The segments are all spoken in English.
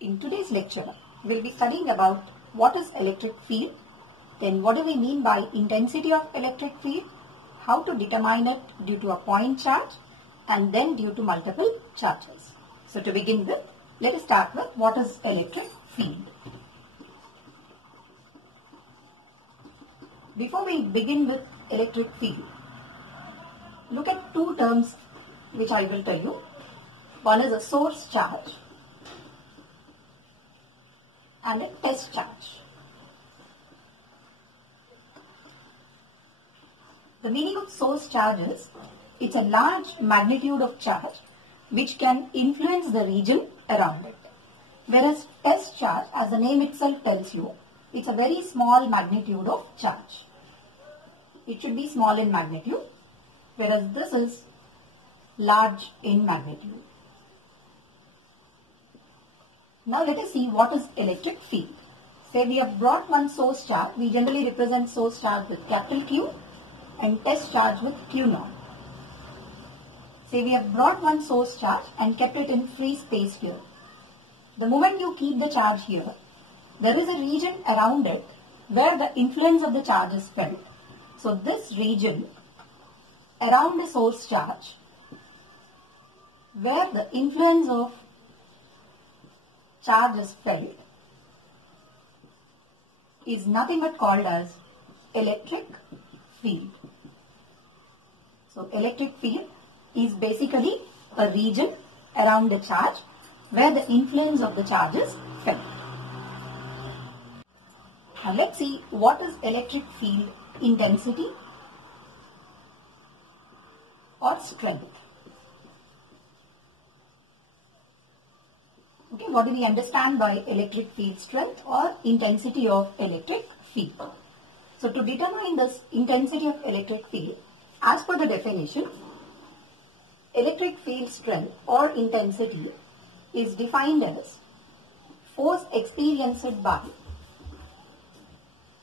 In today's lecture, we'll be studying about what is electric field, then what do we mean by intensity of electric field, how to determine it due to a point charge, and then due to multiple charges. So to begin with, let us start with what is electric field. Before we begin with electric field, look at two terms which I will tell you. One is a source charge and a test charge. The meaning of source charge is it's a large magnitude of charge which can influence the region around it. Whereas test charge, as the name itself tells you, it's a very small magnitude of charge. It should be small in magnitude, whereas this is large in magnitude. Now let us see what is electric field. Say we have brought one source charge. We generally represent source charge with capital Q and test charge with Q0. Say we have brought one source charge and kept it in free space here. The moment you keep the charge here, there is a region around it where the influence of the charge is felt. So this region around the source charge, where the influence of charge is felt, is nothing but called as electric field. So electric field is basically a region around the charge where the influence of the charge is felt. Now let's see what is electric field intensity or strength. Okay, what do we understand by electric field strength or intensity of electric field? So to determine this intensity of electric field, as per the definition, electric field strength or intensity is defined as force experienced by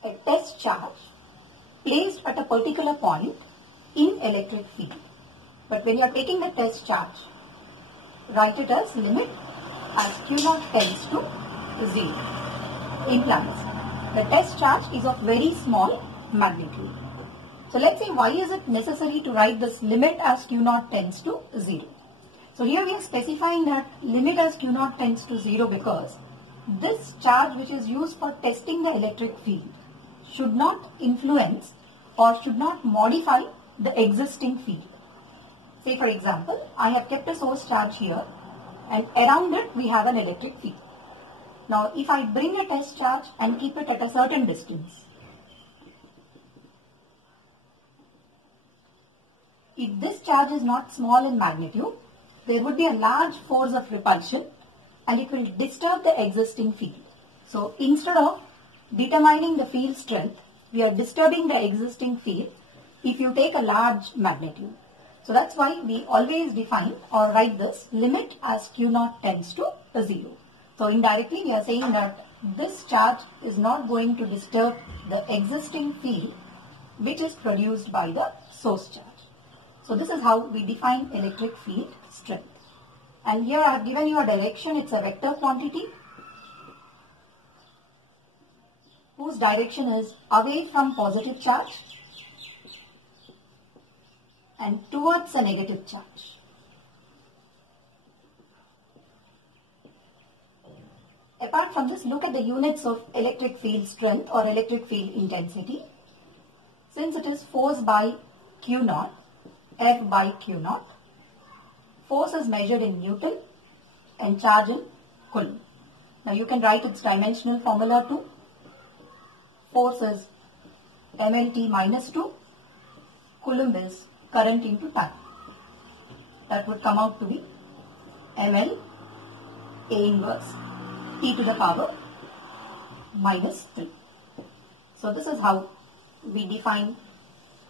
a test charge placed at a particular point in electric field. But when you are taking the test charge, write it as limit as Q0 tends to 0. Implies the test charge is of very small magnitude. So let's say why is it necessary to write this limit as Q0 tends to 0. So here we are specifying that limit as Q0 tends to 0 because this charge which is used for testing the electric field should not influence or should not modify the existing field. Say for example, I have kept a source charge here and around it we have an electric field. Now if I bring a test charge and keep it at a certain distance, if this charge is not small in magnitude, there would be a large force of repulsion and it will disturb the existing field. So instead of determining the field strength, we are disturbing the existing field if you take a large magnitude. So that's why we always define or write this limit as Q0 tends to 0. So indirectly we are saying that this charge is not going to disturb the existing field which is produced by the source charge. So this is how we define electric field strength. And here I have given you a direction, it's a vector quantity whose direction is away from positive charge and towards a negative charge. Apart from this, look at the units of electric field strength or electric field intensity. Since it is force by Q0, F by Q0, force is measured in Newton and charge in Coulomb. Now you can write its dimensional formula too. Force is mLT minus 2, Coulomb is current into time. That would come out to be mL A inverse e to the power minus 3. So this is how we define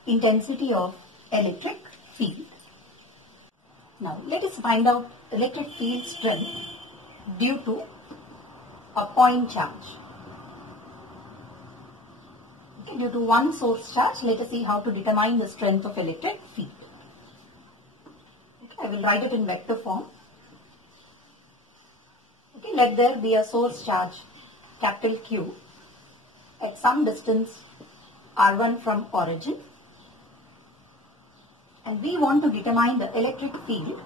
intensity of electric field. Now let us find out electric field strength due to a point charge. Okay, due to one source charge, let us see how to determine the strength of electric field. Okay, I will write it in vector form. Okay, let there be a source charge capital Q at some distance R1 from origin, and we want to determine the electric field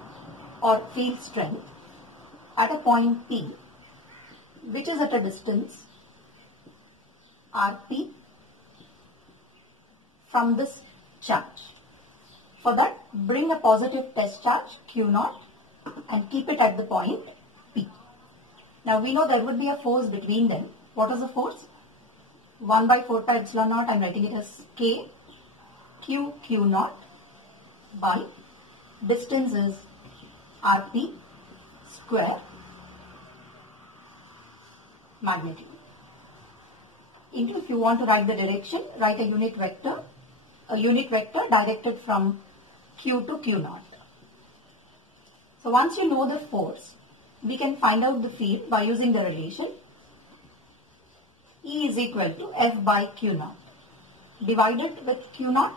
or field strength at a point P, which is at a distance Rp from this charge. For that, bring a positive test charge Q0 and keep it at the point P. Now we know there would be a force between them. What is the force? 1 by 4 pi epsilon naught, I am writing it as K Q0 by distance is Rp square magnitude. Into, if you want to write the direction, write a unit vector directed from Q to Q0. So once you know the force, we can find out the field by using the relation E is equal to F by Q0. Divided with Q0,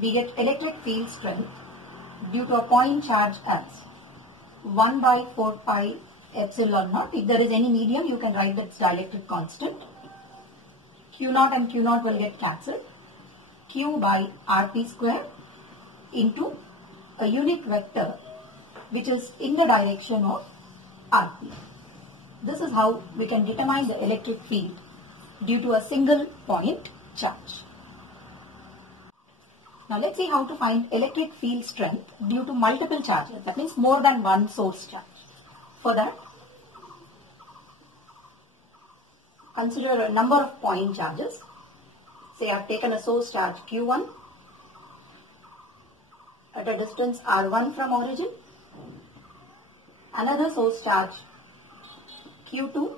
we get electric field strength due to a point charge as 1 by 4 pi epsilon naught. If there is any medium, you can write that it's dielectric constant. Q0 and Q0 will get cancelled. Q by Rp square into a unit vector which is in the direction of Rp. This is how we can determine the electric field due to a single point charge. Now let's see how to find electric field strength due to multiple charges. That means more than one source charge. For that, consider a number of point charges. Say I have taken a source charge Q1 at a distance R1 from origin, another source charge Q2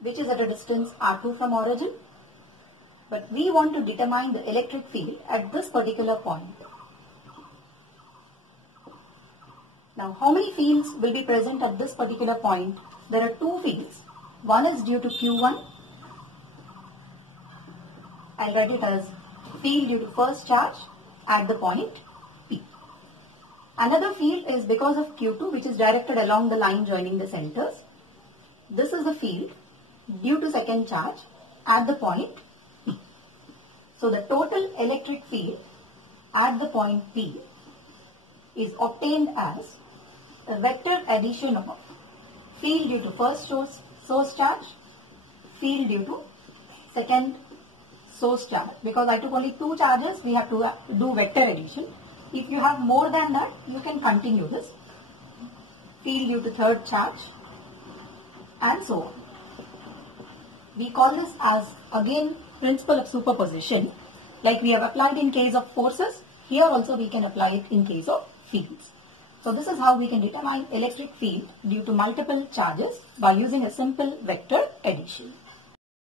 which is at a distance R2 from origin, but we want to determine the electric field at this particular point. Now how many fields will be present at this particular point? There are two fields. One is due to Q1. I'll write it as field due to first charge at the point P. Another field is because of Q2, which is directed along the line joining the centers. This is the field due to second charge at the point P. So the total electric field at the point P is obtained as a vector addition of field due to first source charge, field due to second source charge. Because I took only two charges, we have to do vector addition. If you have more than that, you can continue this. Field due to third charge and so on. We call this as again principle of superposition. Like we have applied in case of forces, here also we can apply it in case of fields. So this is how we can determine electric field due to multiple charges by using a simple vector addition.